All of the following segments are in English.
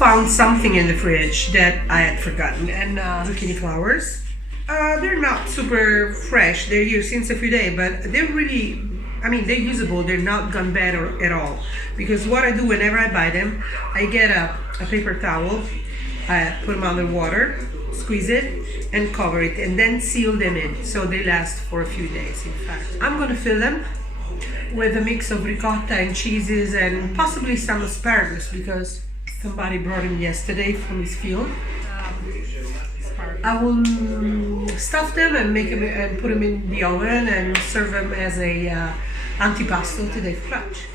found something in the fridge that I had forgotten, and zucchini flowers. They're not super fresh. They're used since a few days, but they're really, I mean, they're usable. They're not gone bad at all. Because what I do whenever I buy them, I get a paper towel, I put them under water, squeeze it, and cover it, and then seal them in so they last for a few days. In fact, I'm gonna fill them with a mix of ricotta and cheeses and possibly some asparagus because somebody brought him yesterday from his field. I will stuff them and make them and put them in the oven and serve them as a antipasto today for lunch.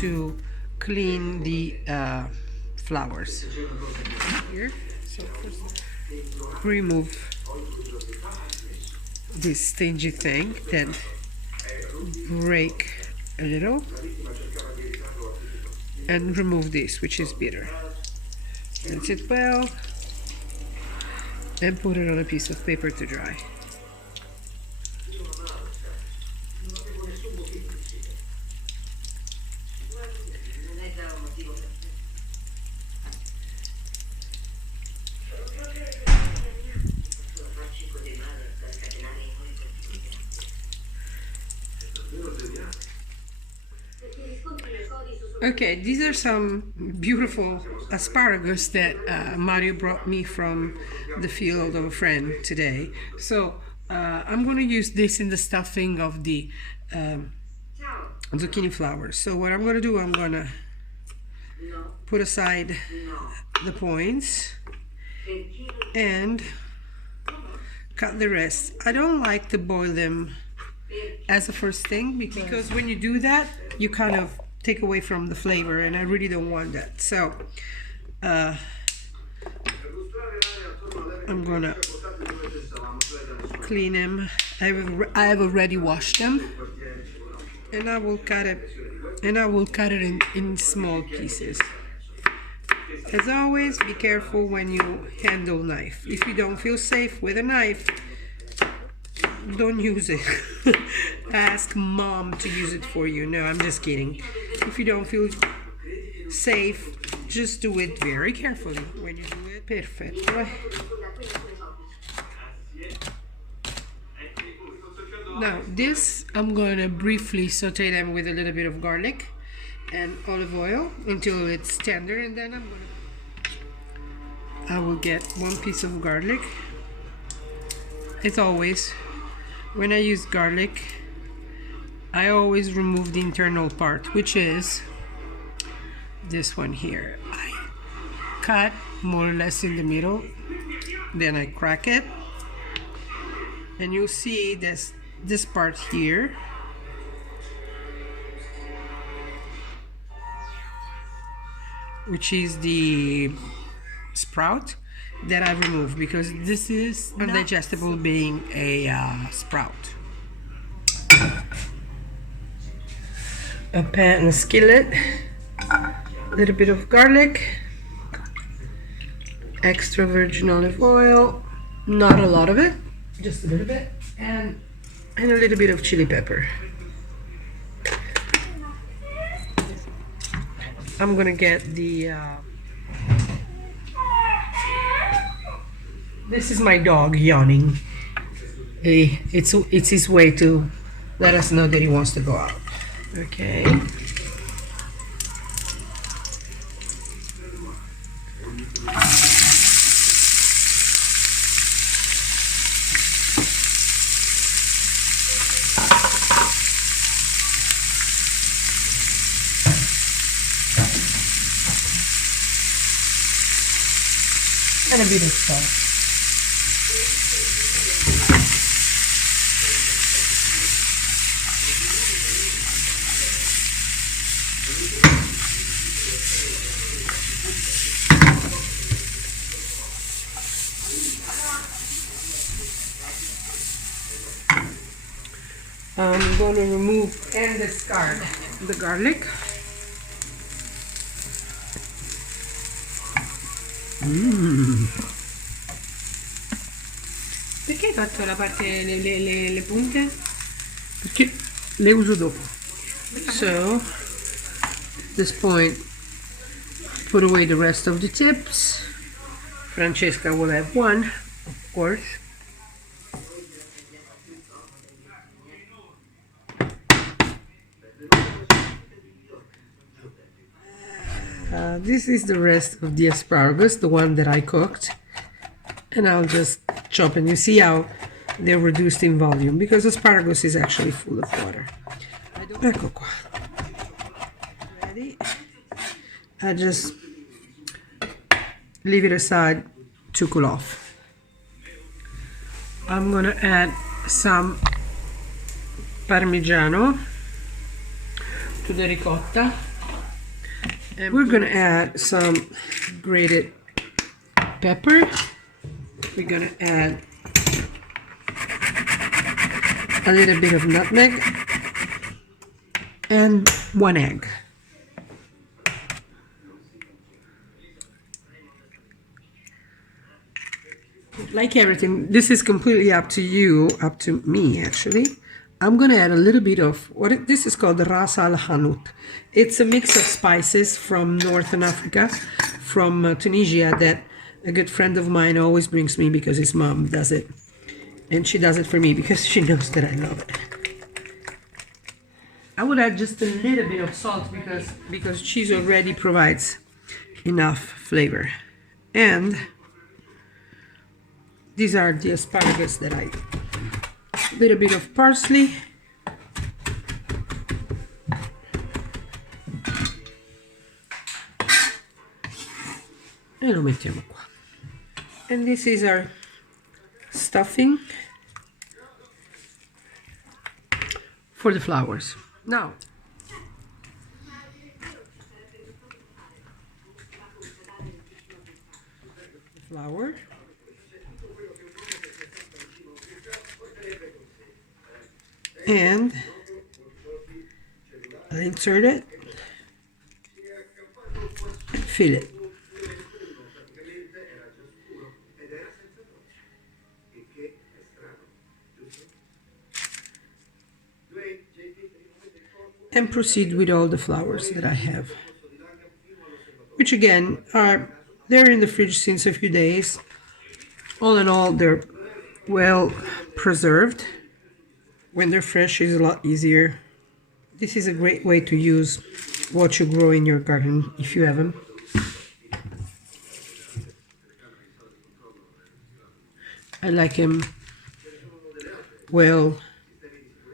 To clean the flowers here. So first remove this stingy thing, then break a little and remove this, which is bitter. Rinse it well and put it on a piece of paper to dry. Okay, these are some beautiful asparagus that Mario brought me from the field of a friend today. So I'm going to use this in the stuffing of the zucchini flowers. So what I'm going to do, I'm going to put aside the points and cut the rest. I don't like to boil them as a first thing because when you do that, you kind of take away from the flavor, and I really don't want that. So I'm gonna clean them. I have already washed them, and I will cut it in small pieces. As always, be careful when you handle knife. If you don't feel safe with a knife, don't use it. Ask mom to use it for you. No, I'm just kidding. If you don't feel safe, just do it very carefully when you do it. Perfect. Now this, I'm going to briefly saute them with a little bit of garlic and olive oil until it's tender, and then I will get one piece of garlic. As always, when I use garlic, I always remove the internal part, which is this one here. I cut more or less in the middle, then I crack it, and you'll see this part here. Which is the sprout that I remove because this is undigestible being a sprout. A pan, a skillet, a little bit of garlic, extra virgin olive oil, not a lot of it, just a little bit, and a little bit of chili pepper. I'm gonna get the this is my dog yawning. It's his way to let us know that he wants to go out. Okay. And a bit of salt. I'm going to remove and discard the garlic. Perché hai fatto la parte, le punte? Perché le uso dopo. So, at this point, put away the rest of the tips. Francesca will have one, of course. This is the rest of the asparagus, the one that I cooked. And I'll just chop, and you see how they're reduced in volume because asparagus is actually full of water. Ecco qua. Ready? I just leave it aside to cool off. I'm gonna add some parmigiano to the ricotta, and we're gonna add some grated pepper. We're gonna add a little bit of nutmeg and 1 egg. Like everything, this is completely up to you, up to me actually. I'm gonna add a little bit of this is called ras al hanout. It's a mix of spices from Northern Africa, from Tunisia, that a good friend of mine always brings me because his mom does it. And she does it for me because she knows that I love it. I would add just a little bit of salt because cheese already provides enough flavor. And these are the asparagus that a little bit of parsley. E lo mettiamo qua. And this is our stuffing for the flowers. Now, the flour. And I'll insert it and fill it. And proceed with all the flowers that I have, which again they're in the fridge since a few days. All in all, they're well preserved. When they're fresh, it's a lot easier. This is a great way to use what you grow in your garden if you have them. I like them well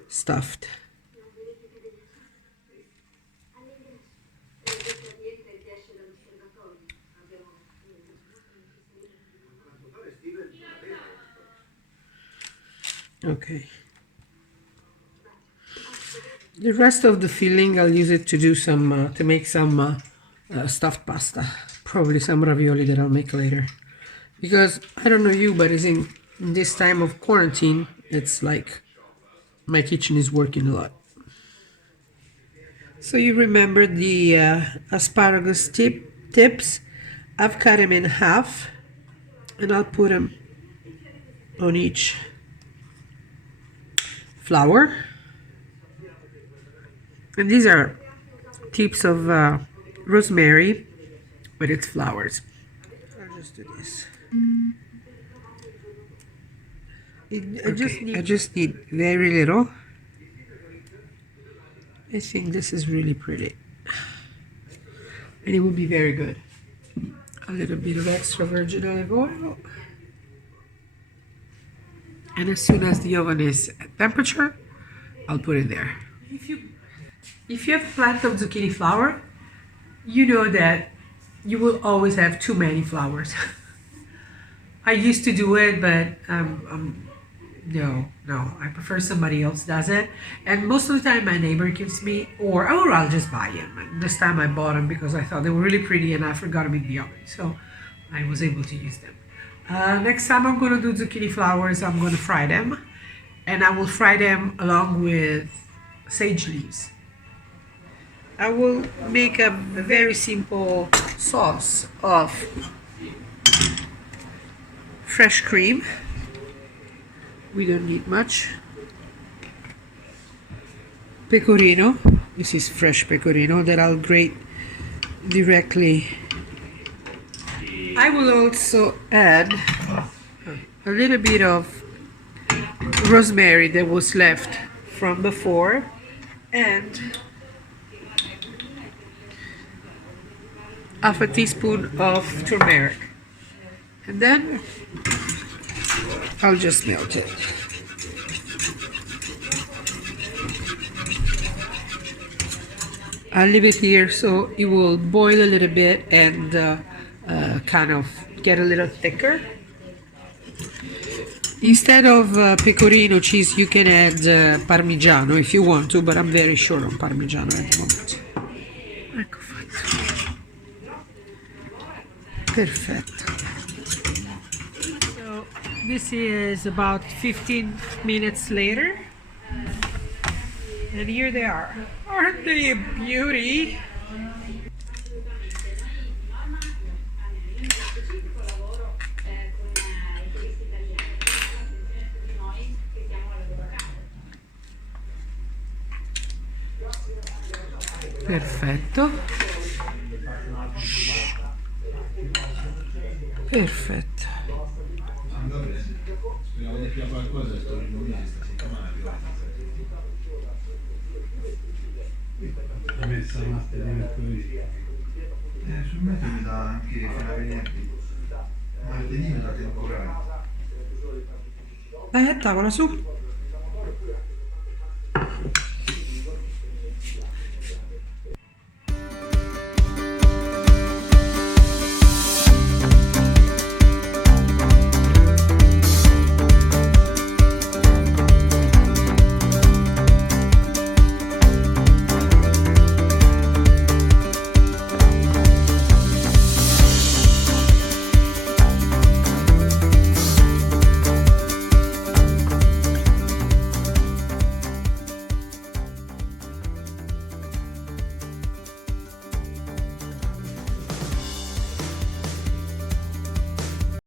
stuffed. Okay. The rest of the filling, I'll use it to do some to make some stuffed pasta, probably some ravioli that I'll make later. Because I don't know you, but it's in this time of quarantine, it's like my kitchen is working a lot. So you remember the asparagus tips? I've cut them in half, and I'll put them on each flower. And these are tips of rosemary with its flowers. I'll just do this. I just need very little. I think this is really pretty. And it will be very good. A little bit of extra virgin olive oil. And as soon as the oven is at temperature, I'll put it there. If you have a plant of zucchini flower, you know that you will always have too many flowers. I used to do it, but no, I prefer somebody else does it. And most of the time my neighbor gives me, or I'll just buy them. This time I bought them because I thought they were really pretty and I forgot them in the oven. So I was able to use them. Next time I'm going to do zucchini flowers, I'm going to fry them. and I will fry them along with sage leaves. I will make a very simple sauce of fresh cream. We don't need much. Pecorino. This is fresh pecorino that I'll grate directly. I will also add a little bit of rosemary that was left from before, and half a teaspoon of turmeric, and then I'll just melt it. I'll leave it here so it will boil a little bit and kind of get a little thicker. Instead of pecorino cheese, you can add parmigiano if you want to, but I'm very short on parmigiano at the moment. Ecco fatto. Perfetto. So this is about 15 minutes later, and here they are. Aren't they a beauty? Perfetto. Perfetto. Sul metodo mi dà anche fino a venerdì. Martedì mi dà temporale. Dai a tavola, su.